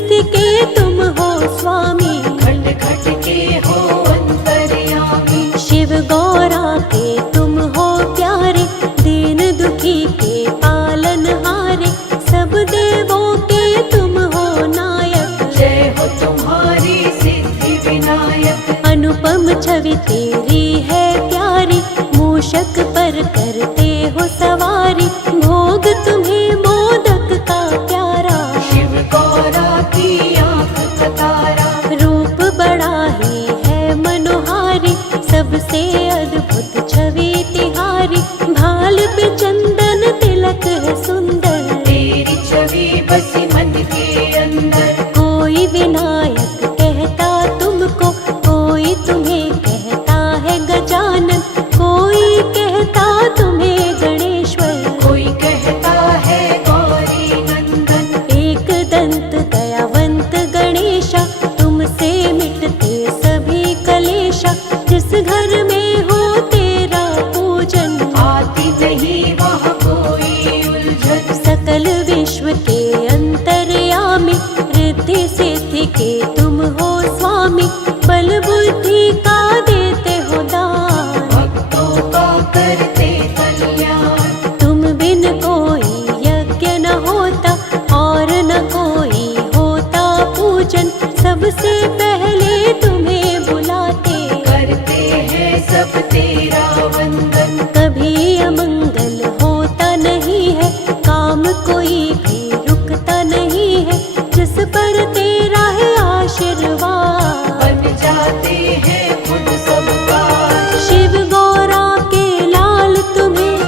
सिद्धि के तुम हो स्वामी, घट घट के हो अंतर्यामी। शिव गौरा के तुम हो प्यारे, दीन दुखी के पालनहारे, सब देवों के तुम हो नायक। जय हो तुम्हारी सिद्धि विनायक। अनुपम छवि तेरी है प्यारी, मूषक पर करते हो सवारी, भोग तुम्हें मोदक का प्यारा। शिव गौरा की आँख का तारा। रूप बड़ा ही है मनोहारी, सबसे अद्भुत छवि तिहारी, भाल पे चंदन तिलक है सुंदर, तेरी छवि बसी मन के अंदर। कोई विनायक कहता तुमको, कोई तुम्हें कहता है गजानन, कोई कहता तुम्हें गणेश्वर, कोई कहता है गौरी नंदन। एक दंत दयावंत गणेशा, तुमसे मिटते सभी कलेशा, जिस घर में हो तेरा पूजन, आती नहीं वहाँ कोई उलझन। सकल विश्व के अंतर्यामी, रिद्धि सिद्धि के तुम हो स्वामी, बल बुद्धि का देते हो दान, भक्तों का करते कल्याण। तुम बिन कोई यज्ञ न होता, और न कोई होता पूजन, सबसे पहले तुम्हें बुलाते, करते हैं सब तेरा वंदन। कभी अमंगल होता नहीं है, काम कोई भी रुकता नहीं है, जिस पर तेरा है आशीर्वाद, बन जाते हैं खुद सब काज। शिव गौरा के लाल तुम्हें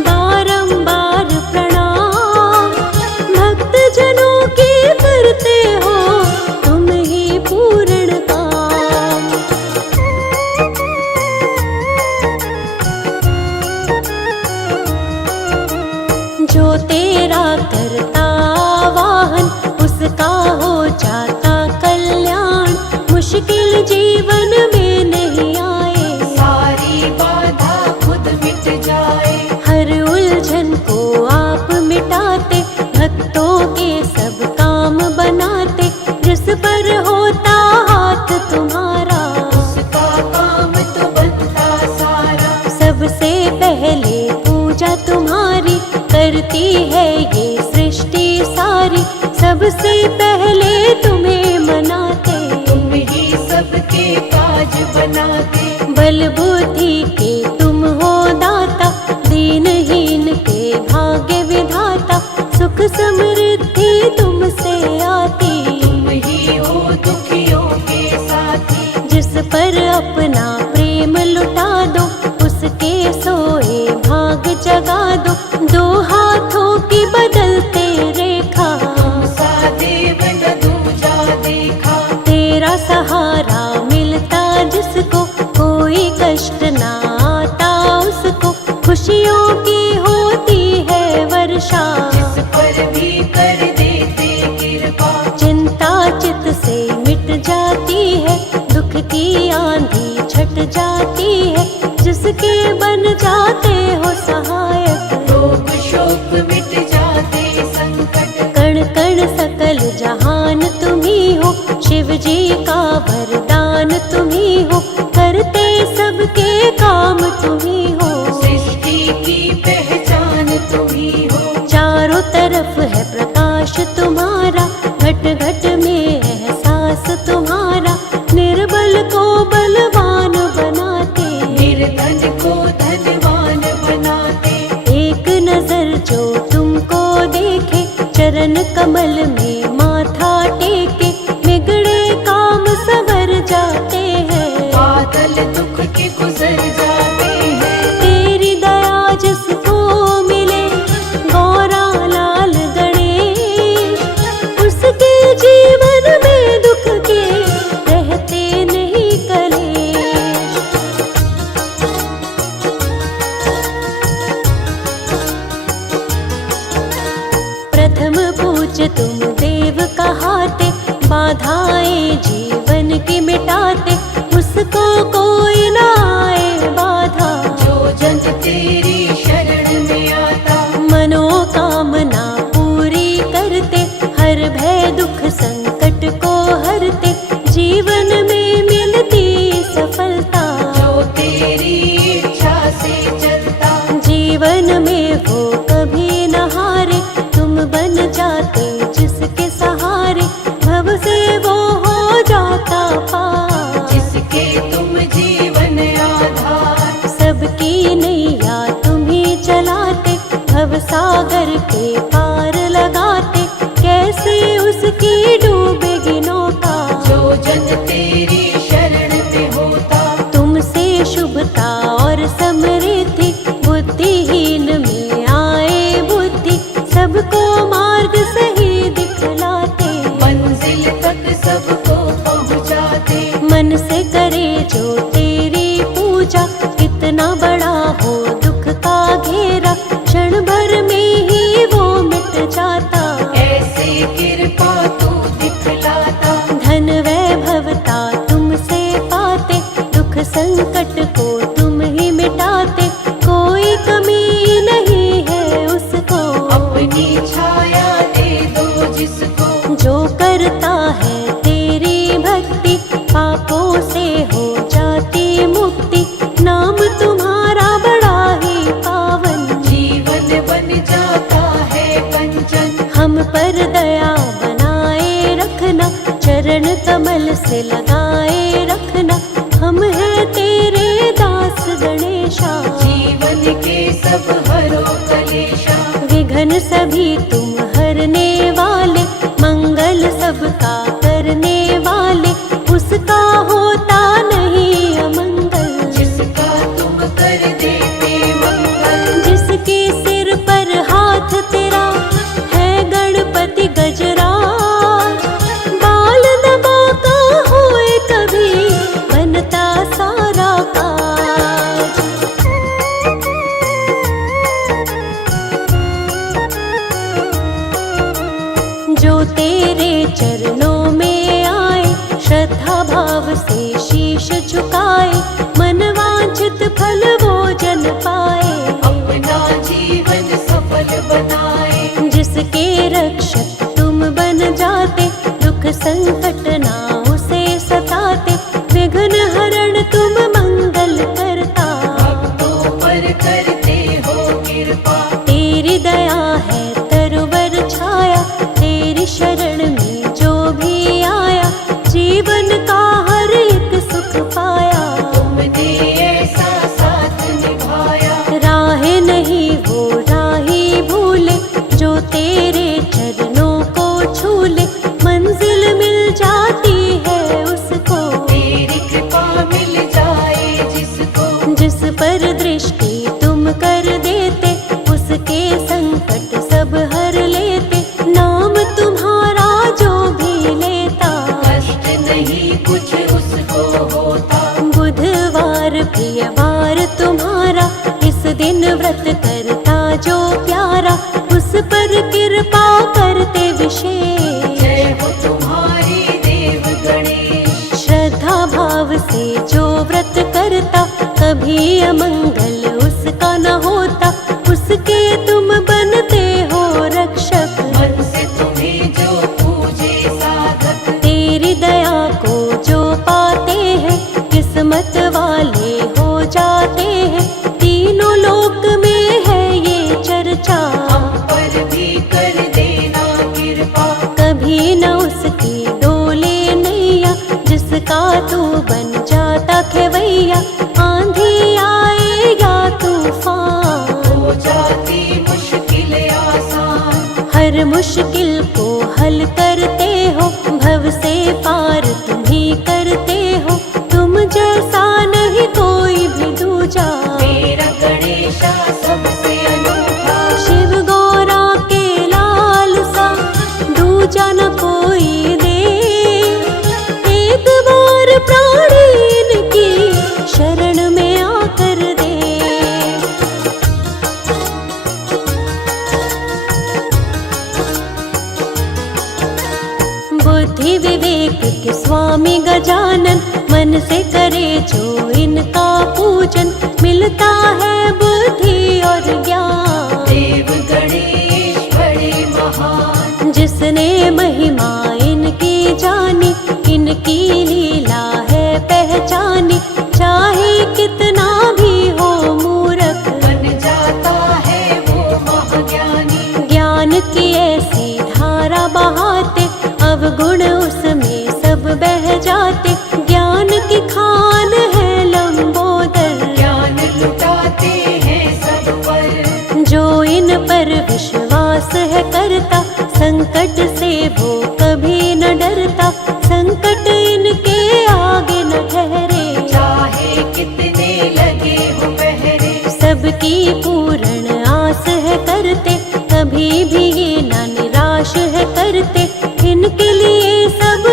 बारंबार प्रणाम, भक्त जनों की करते हो तुम ही पूर्ण काम। जो तेरा करता वाहन, उसका हो जाता कल्याण, मुश्किल जीवन में नहीं आए, सारी बाधा खुद मिट जाए। हर उलझन को आप मिटाते, भक्तों के सब काम बनाते, जिस पर होता हाथ तुम्हारा, उसका काम तो बनता सारा। सबसे पहले पूजा तुम्हारी, करती है ये सृष्टि सारी, सबसे पहले तुम्हें मनाते, तुम ही सबके काज बनाते। बल बुद्धि के तुम हो दाता, दीनहीन के भाग्य विधाता, सुख समृद्धि तुमसे आती, तुम ही हो दुखियों के साथी। जिस पर अपना प्रेम लुटा दो, उसके सोए भाग जगा दो, दो हाथों की बदलते रेखा, तुम सा देव न दूजा देखा। तेरा सहारा मिलता जिसको, कोई कष्ट ना आता उसको, खुशियों की होती है वर्षा, जिस पर भी कर देते कृपा। चिंता चित से मिट जाती है, दुख की आंधी छट जाती है, जिसके बन जाते हो सहायक, रोग शोक मिट जाते संकट। कण कण सकल जहान तुम्ही हो, शिव जी का वरदान तुम्ही हो, करते सबके काम तुम्ही हो, सृष्टि की पहचान तुम ही हो। चारों तरफ है प्रकाश तुम्हारा, घट घट में एहसास तुम्हारा, निर्बल को बलवान बनाते, निर्धन को धनवान बनाते। एक नजर जो तुमको देखे, चरण कमल में माथा टेके, बिगड़े काम सवर जाते हैं, बादल दुख के गुजर जाते हैं। तेरी दया जिसको मिले गौरा लाल गणेश, उसके जीवन में दुख के रहते नहीं कलेश। प्रथम पूज्य तुम देव कहाते, बाधाएं जीवन की मिटाते, उसको कोई ना आए बाधा, जो जन तेरी शरण में आता। मनोकामना पूरी करते, हर भय दुख संकट तक सबको पहुँचाते। मन से करे जो तेरी पूजा, कितना बड़ा हो दुख का घेरा, क्षण भर में ही वो मिट जाता। ऐसे कृपा तू दिखलाता, धन वैभवता तुमसे पाते, दुख संकट को तुम ही मिटाते, कोई कमी नहीं है उसको। अपनी छाया दे दो जिसको, जो करता है तेरी भक्ति, पापों से हो जाती मुक्ति, नाम तुम्हारा बड़ा ही पावन, जीवन बन जाता है कंचन। हम पर दया बनाए रखना, चरण कमल से लगाए रखना, हम है तेरे दास गणेशा। जीवन के सब हरो कलेशा, विघ्न सभी तुम हरने वाले, मंगल सबका करने वाले, उसका होता नहीं अमंगल। जिसका तुम कर देते मंगल, जिसके सिर पर हाथ तेरा है गणपति गजराज, बाल दबा का होए कभी बनता सारा काज। जो तेरे चरणों में आए, श्रद्धा भाव से शीश झुकाए, मन वांछित फल वो जन पाए। अपना जीवन सफल बनाए। जिसके रक्षक तुम बन जाते, दुख संकट ना उसे सताते, विघ्न हरण तुम मंगल करता। भक्तों पर करते हो कृपा, तेरी दया है तरुवर छाया, तेरी शरण में जो भी आया, जीवन का हर एक सुख पाया। तुमने ऐसा साथ निभाया, राह नहीं वो राही भूले, जो तेरे चरणों को छूले, मंजिल मिल जाती है उसको। तेरी कृपा मिल जाए जिसको, जिस पर दृष्टि तुम कर देते, उसके संकट सब हर लेते, नाम तुम्हारा जो भी लेता। कष्ट नहीं कुछ उसको होता। बुधवार प्रियवार तुम्हारा, इस दिन व्रत करता जो प्यारा, उस पर कृपा करते विशेष। जय हो तुम्हारी देव गणेश, श्रद्धा भाव से जो व्रत करता, कभी अमंगल उसका न होता, उसके तुम बनते हो रक्षक। मन से तुम्हें जो पूजे साधक, तेरी दया को जो पाते हैं, किस्मत वाले हो जाते हैं, तीनों लोक में है ये चर्चा। हम पर भी कर देना कृपा, कभी न उसकी डोले नैया, जिसका तू बन जाता खेवैया, आंधी आए या तूफान, हो जाती मुश्किल आसान। हर मुश्किल को हल करते हो, भव से पार तुम ही करते हो, तुम जैसा नहीं कोई भी दूजा। मेरा गणेशा सबसे अनूठा, शिव गौरा के लाल सा दूजा न कोई दे, एक बार प्राणी की शरण में आकर दे। बुद्धि विवेक के स्वामी गजानन, मन से करे जो इनका पूजन, मिलता है बुद्धि और ज्ञान। देव गणेश बड़े महान, जिसने महिमा इनकी जानी, इनकी लीला है पहचानी, चाहे कितना भी हो मूर्ख, बन जाता है वो महाज्ञानी। ज्ञान की ऐसी धारा बहाते, अवगुण उसमें सब बह जाते, ज्ञान की खान है लंबोदर। ज्ञान लुटाते हैं सब पर, जो इन पर विश्वास है करता, संकट से वो कभी न डरता, संकट इनके आगे न ठहरे। चाहे कितने लगे हो पहरे, सबकी पूर्ण आस है करते, कभी भी ये न निराश है करते, इनके लिए सब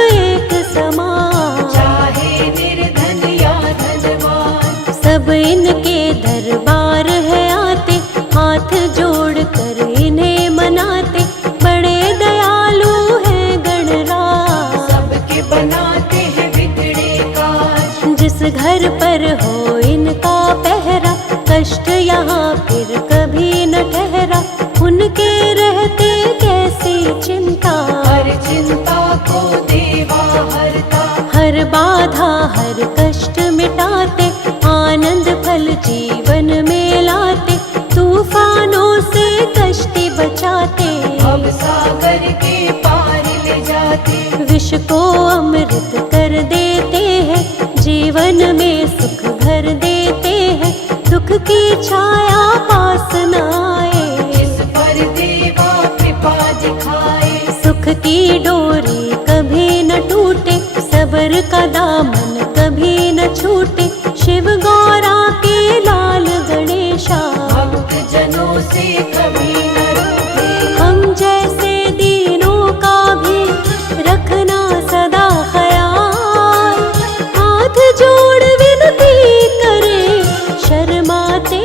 पर हो इनका पहरा, कष्ट यहाँ फिर कभी न ठहरा। उनके रहते कैसी चिंता, हर चिंता को देवा हरता। हर बाधा हर कष्ट मिटाते, आनंद फल जीवन में लाते। तूफानों से कश्ती बचाते, अब सागर के पार ले जाते। विष को अमृत कर देते हैं, जीवन में सुख भर देते हैं। दुख की छाया पास न आए, जिस पर देवा कृपा दिखाए। सुख की डोरी कभी न टूटे, सबर का दामन कभी न छूटे। शिव गौरा के लाल गणेशा, भक्त जनों से कभी न रूठे। हम जैसे दीनों का भी रखना सदा ख्याल। हाथ जोड़ विनती करे, शर्माते